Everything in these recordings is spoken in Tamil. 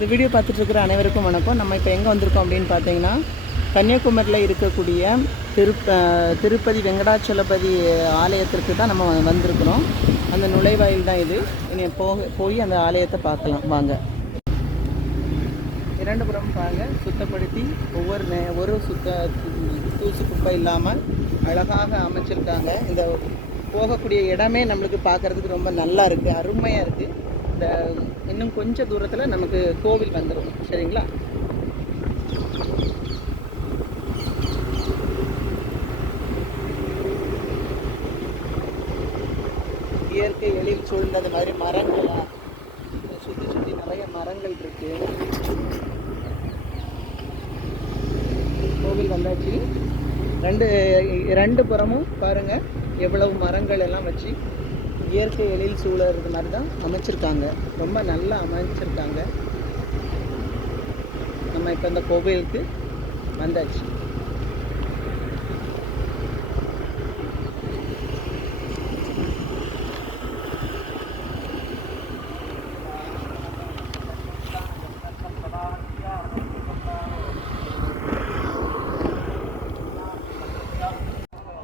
இந்த வீடியோ பார்த்துட்டு இருக்கிற அனைவருக்கும் வணக்கம். நம்ம இப்போ எங்கே வந்திருக்கோம் அப்படின்னு பார்த்தீங்கன்னா, கன்னியாகுமரியில் இருக்கக்கூடிய திருப்பதி வெங்கடாச்சலபதி ஆலயத்திற்கு தான் நம்ம வந்திருக்கிறோம். அந்த நுழைவாயில் தான் இது. இனி போய் அந்த ஆலயத்தை பார்க்கலாம் வாங்க. இரண்டு புறம் பாருங்கள், சுத்தப்படுத்தி ஒரு தூசு குப்பை இல்லாமல் அழகாக அமைச்சிருக்காங்க. இந்த போகக்கூடிய இடமே நம்மளுக்கு பார்க்குறதுக்கு ரொம்ப நல்லா இருக்குது, அருமையாக இருக்குது. இன்னும் கொஞ்சம் தூரத்தில் நமக்கு கோவில் வந்துடும். சரிங்களா? இயற்கை எழில் சூழ்ந்தது மாதிரி மரங்களா சுற்றி சுற்றி நிறைய மரங்கள் இருக்கு. கோவில் வந்தாச்சு. ரெண்டு புறமும் பாருங்க எவ்வளவு மரங்கள் எல்லாம் வச்சு இயற்கை எழில் சூழறது மாதிரி தான் அமைச்சிருக்காங்க. ரொம்ப நல்லா அமைச்சிருக்காங்க. நம்ம இப்போ இந்த கோவிலுக்கு வந்தாச்சு.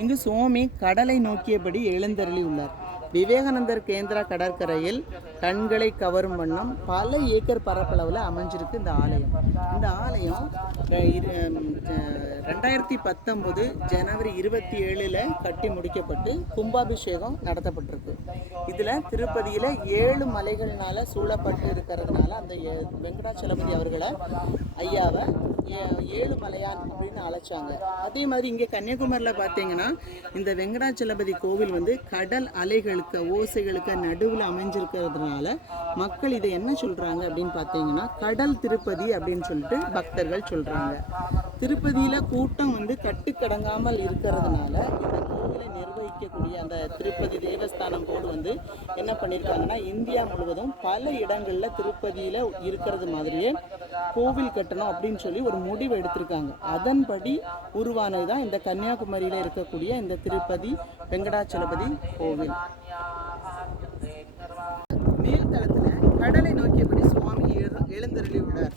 இங்கு சுவாமி கடலை நோக்கியபடி எழுந்தருளி உள்ளார். விவேகானந்தர் கேந்திரா கடற்கரையில் கண்களை கவரும் வண்ணம் பல ஏக்கர் பரப்பளவில் அமைஞ்சிருக்கு இந்த ஆலயம். இந்த ஆலயம் 2019 ஜனவரி 27 கட்டி முடிக்கப்பட்டு கும்பாபிஷேகம் நடத்தப்பட்டிருக்கு. இதில் திருப்பதியில் 7 மலைகள்னால சூழப்பட்டு இருக்கிறதுனால அந்த வெங்கடாச்சலபதி அவர்களை ஐயாவை 7 மலையான் அப்படின்னு அழைச்சாங்க. அதே மாதிரி இங்கே கன்னியாகுமரியில் பார்த்தீங்கன்னா இந்த வெங்கடாச்சலபதி கோவில் வந்து கடல் அலைகளுக்கு ஓசைகளுக்கு நடுவில் அமைஞ்சிருக்கிறதுனால மக்கள் இதை என்ன சொல்கிறாங்க அப்படின்னு பார்த்தீங்கன்னா கடல் திருப்பதி அப்படின்னு சொல்லிட்டு பக்தர்கள் சொல்கிறாங்க. திருப்பதியில் கூட்டம் வந்து கட்டுக்கடங்காமல் இருக்கிறதுனால இந்த கோவிலை நிர்வகிக்கக்கூடிய அந்த திருப்பதி தேவஸ்தானம் போர்டு வந்து என்ன பண்ணியிருக்காங்கன்னா இந்தியா முழுவதும் பல இடங்களில் திருப்பதியில் இருக்கிறது மாதிரியே கோவில் கட்டணும் அப்படின்னு சொல்லி ஒரு முடிவு எடுத்திருக்காங்க. அதன்படி உருவானது தான் இந்த கன்னியாகுமரியில் இருக்கக்கூடிய இந்த திருப்பதி வெங்கடாச்சலபதி கோவில். நீர்த்தளத்தில் கடலை நோக்கியபடி சுவாமி எழுந்தருளி உள்ளார்.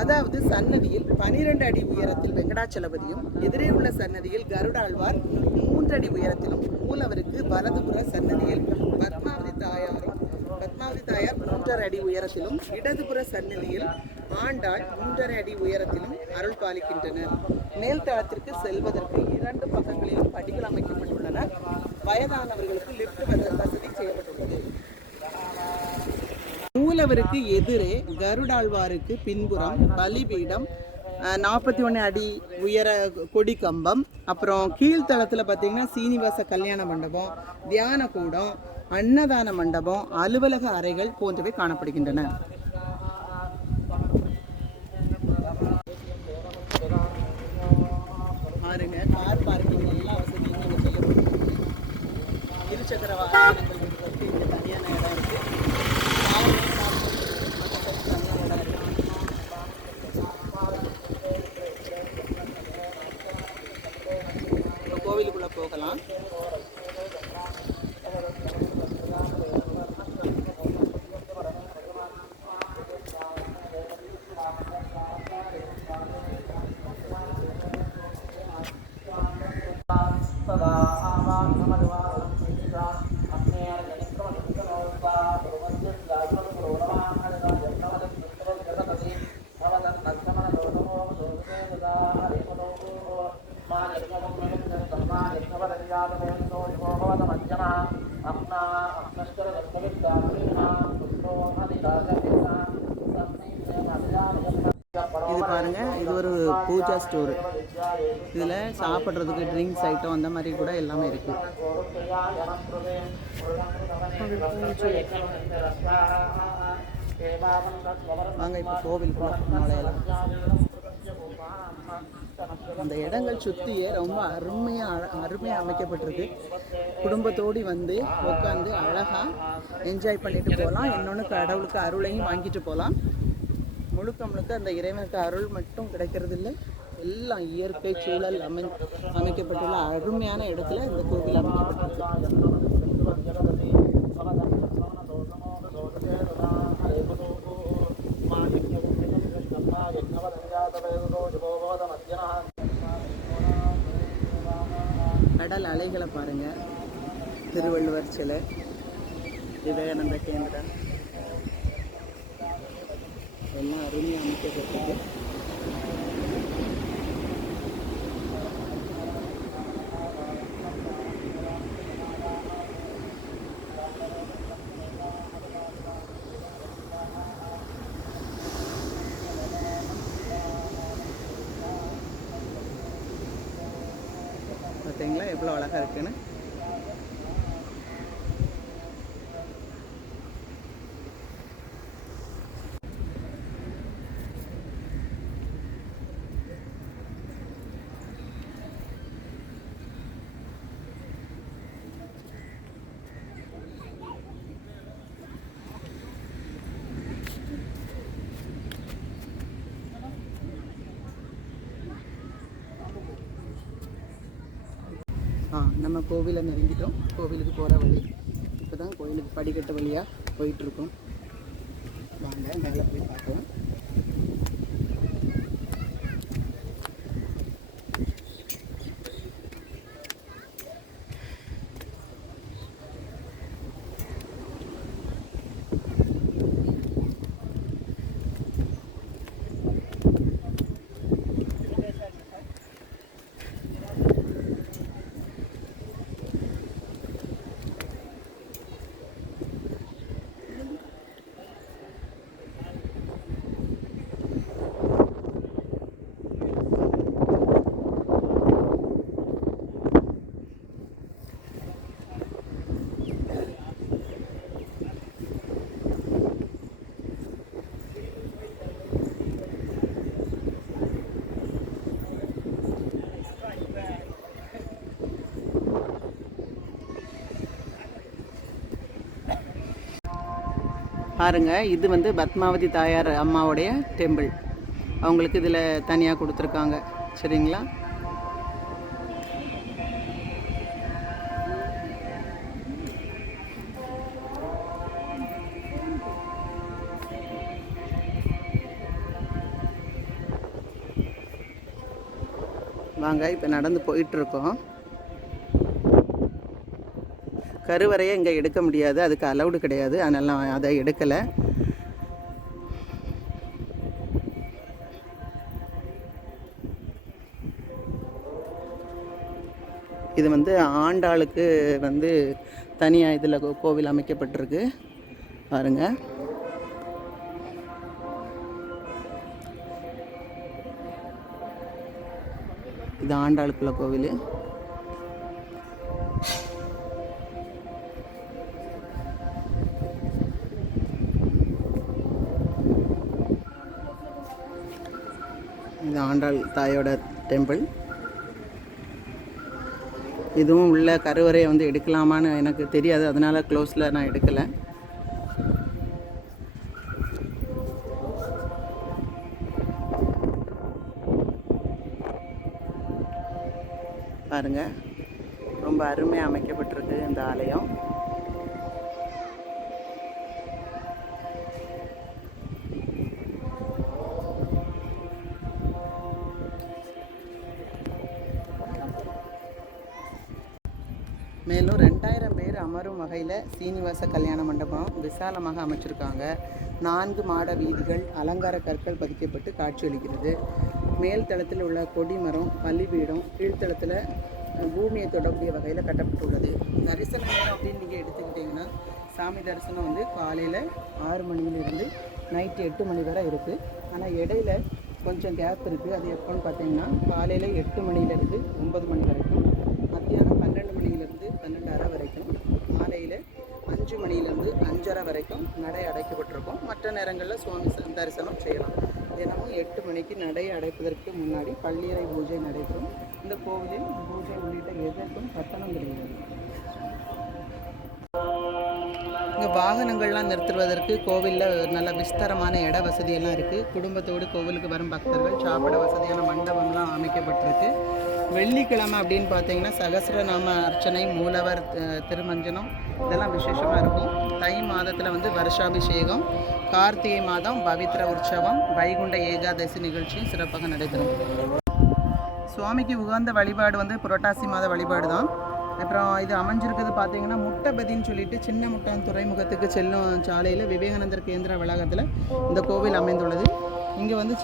அதாவது சன்னதியில் 12 அடி உயரத்தில் வெங்கடாச்சலபதியும், எதிரே உள்ள சன்னதியில் கருடாழ்வார் 3 அடி உயரத்திலும், மூலவருக்கு வலதுபுற சன்னதியில் பத்மாவதி தாயார் 3.5 அடி உயரத்திலும், இடதுபுற சன்னதியில் ஆண்டாள் 3.5 அடி உயரத்திலும் அருள் பாலிக்கின்றனர். மேல்தளத்திற்கு செல்வதற்கு 2 பக்கங்களிலும் படிகள் அமைக்கப்பட்டுள்ளன. வயதானவர்களுக்கு லிப்ட் வசதி செய்யப்பட்டுள்ளது. மூலவருக்கு எதிரே கருடாழ்வாருக்கு பின்புறம் பலிபீடம், 41 அடி உயர கொடி கம்பம், அப்புறம் கீழ்த்தளத்தில் பார்த்தீங்கன்னா சீனிவாச கல்யாண மண்டபம், தியான கூடம், அன்னதான மண்டபம், அலுவலக அறைகள் போன்றவை காணப்படுகின்றன. பாருங்க, கார் பார்க்கிங் எல்லா வசதியும் இங்கே செய்யப்பட்டிருக்கு. இருசக்கர வாகனங்களுக்கு இங்கே தனியான இடம் இருக்குது. கோவிலுக்குள்ள போகலாம். இது பாருங்க, இது ஒரு பூஜா ஸ்டோரு. இதில் சாப்பிட்றதுக்கு ட்ரிங்க்ஸ் ஐட்டம் அந்த மாதிரி கூட எல்லாமே இருக்கு. வாங்க இப்போ கோவிலுக்குள்ள நுழையலாம். அந்த இடங்கள் சுற்றியே ரொம்ப அருமையாக அமைக்கப்பட்டிருக்கு. குடும்பத்தோடு வந்து உட்காந்து அழகாக என்ஜாய் பண்ணிட்டு போகலாம். இன்னொன்று கடவுளுக்கு அருளையும் வாங்கிட்டு போகலாம். முழுக்க அந்த இறைவனுக்கு அருள் மட்டும் கிடைக்கிறது இல்லை, எல்லாம் இயற்கை சூழல் அமைக்கப்பட்டுள்ள அருமையான இடத்துல இந்த கோவில் அமைக்கப்பட்டிருக்கு. கடல் அலைகளை பாருங்கள். திருவள்ளுவர் சிலை, விவேகானந்த கேந்திரா எல்லாம் அருமையாக அமைக்கப்பட்டிருக்கு. பார்த்தீங்களா எவ்வளோ அழகாக இருக்குன்னு. நம்ம கோவிலை நெருங்கிட்டோம். கோவிலுக்கு போகிற வழி இப்போ தான். கோவிலுக்கு படிக்கட்டு வழியாக போயிட்டுருக்கோம். வாங்க மேலே போய் பார்க்கலாம். பாருங்க, இது வந்து பத்மாவதி தாயார் அம்மாவுடைய டெம்பிள். அவங்களுக்கு இதில் தனியாக கொடுத்துருக்காங்க. சரிங்களா? வாங்க இப்போ நடந்து போயிட்டுருக்கோம். கருவறையை இங்கே எடுக்க முடியாது, அதுக்கு அலௌடு கிடையாது. அதனால நான் அதை எடுக்கலை. இது வந்து ஆண்டாளுக்கு வந்து தனியாக இதில் கோவில் அமைக்கப்பட்டிருக்கு. பாருங்க, இது ஆண்டாளுக்குள்ள கோவில். இது ஆண்டாள் தாயோட டெம்பிள். இதுவும் உள்ள கருவறையை வந்து எடுக்கலாமான்னு எனக்கு தெரியாது, அதனால் க்ளோஸில் நான் எடுக்கலை. பாருங்கள், ரொம்ப அருமையாக அமைக்கப்பட்டிருக்கு இந்த ஆலயம். மேலும் 2000 பேர் அமரும் வகையில் சீனிவாச கல்யாண மண்டபம் விசாலமாக அமைச்சிருக்காங்க. 4 மாட வீதிகள் அலங்கார கற்கள் பதிக்கப்பட்டு காட்சியளிக்கிறது. மேல் தளத்தில் உள்ள கொடிமரம், பள்ளிபீடம் கீழ்த்தளத்தில் பூமியை தொடக்கூடிய வகையில் கட்டப்பட்டுள்ளது. தரிசன நேரம் அப்படின்னு நீங்கள் எடுத்துக்கிட்டிங்கன்னா, சாமி தரிசனம் வந்து காலையில் 6 மணியிலிருந்து நைட்டு 8 மணி வரை இருக்குது. ஆனால் இடையில கொஞ்சம் கேப் இருக்குது. அது எப்போன்னு பார்த்தீங்கன்னா, காலையில் 8 மணிலேருந்து 9 மணி வரைக்கும், மத்தியானம் 12 மணியிலேருந்து 12:30 வரைக்கும், மாலையில் 5 மணியிலேருந்து 5:30 வரைக்கும் நடை அடைக்கப்பட்டிருக்கும். மற்ற நேரங்களில் சுவாமி தரிசனம் செய்யலாம். தினமும் 8 மணிக்கு நடை அடைப்பதற்கு முன்னாடி பள்ளியறை பூஜை நடைபெறும். இந்த கோவிலில் பூஜை உள்ளிட்ட எதற்கும் கட்டணம் கிடையாது. இங்கே வாகனங்கள்லாம் நிறுத்துவதற்கு கோவிலில் நல்ல விஸ்தாரமான இட வசதியெல்லாம் இருக்குது. குடும்பத்தோடு கோவிலுக்கு வரும் பக்தர்கள் சாப்பிட வசதியான மண்டபம்லாம் அமைக்கப்பட்டிருக்கு. வெள்ளிக்கிழமை அப்படின்னு பார்த்தீங்கன்னா சகஸ்ரநாம அர்ச்சனை, மூலவர் திருமஞ்சனம், இதெல்லாம் விசேஷமாக இருக்கும். தை மாதத்தில் வந்து வருஷாபிஷேகம், கார்த்திகை மாதம் பவித்ர உற்சவம், வைகுண்ட ஏகாதசி நிகழ்ச்சியும் சிறப்பாக நடைபெறும். சுவாமிக்கு உகந்த வழிபாடு வந்து புரட்டாசி மாத வழிபாடு தான். அப்புறம் இது அமைஞ்சிருக்குது பார்த்தீங்கன்னா முட்டைபதின்னு சொல்லிட்டு சின்ன முட்டம் துறைமுகத்துக்கு செல்லும் சாலையில் விவேகானந்தர் கேந்திர வளாகத்தில் இந்த கோவில் அமைந்துள்ளது. இங்கே வந்து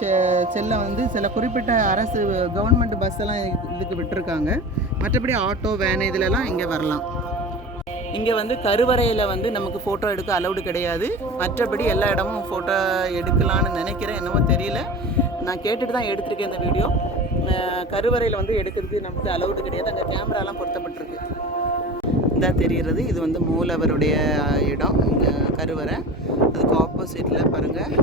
செல்ல வந்து சில குறிப்பிட்ட அரசு கவர்மெண்ட் பஸ் எல்லாம் இதுக்கு விட்டுருக்காங்க. மற்றபடி ஆட்டோ வேன் இதிலெல்லாம் இங்கே வரலாம். இங்கே வந்து கருவறையில் வந்து நமக்கு ஃபோட்டோ எடுக்க அலௌடு கிடையாது. மற்றபடி எல்லா இடமும் ஃபோட்டோ எடுக்கலான்னு நினைக்கிறேன், என்னவோ தெரியல. நான் கேட்டுட்டு தான் எடுத்திருக்கேன் இந்த வீடியோ. கருவறையில் வந்து எடுக்கிறதுக்கு நமக்கு அலௌடு கிடையாது. அங்கே கேமராலாம் பொருத்தப்பட்டிருக்கு. இந்த தெரிகிறது இது வந்து மூலவருடைய இடம், இங்கே கருவறை. அதுக்கு ஆப்போசிட்டில் பாருங்கள்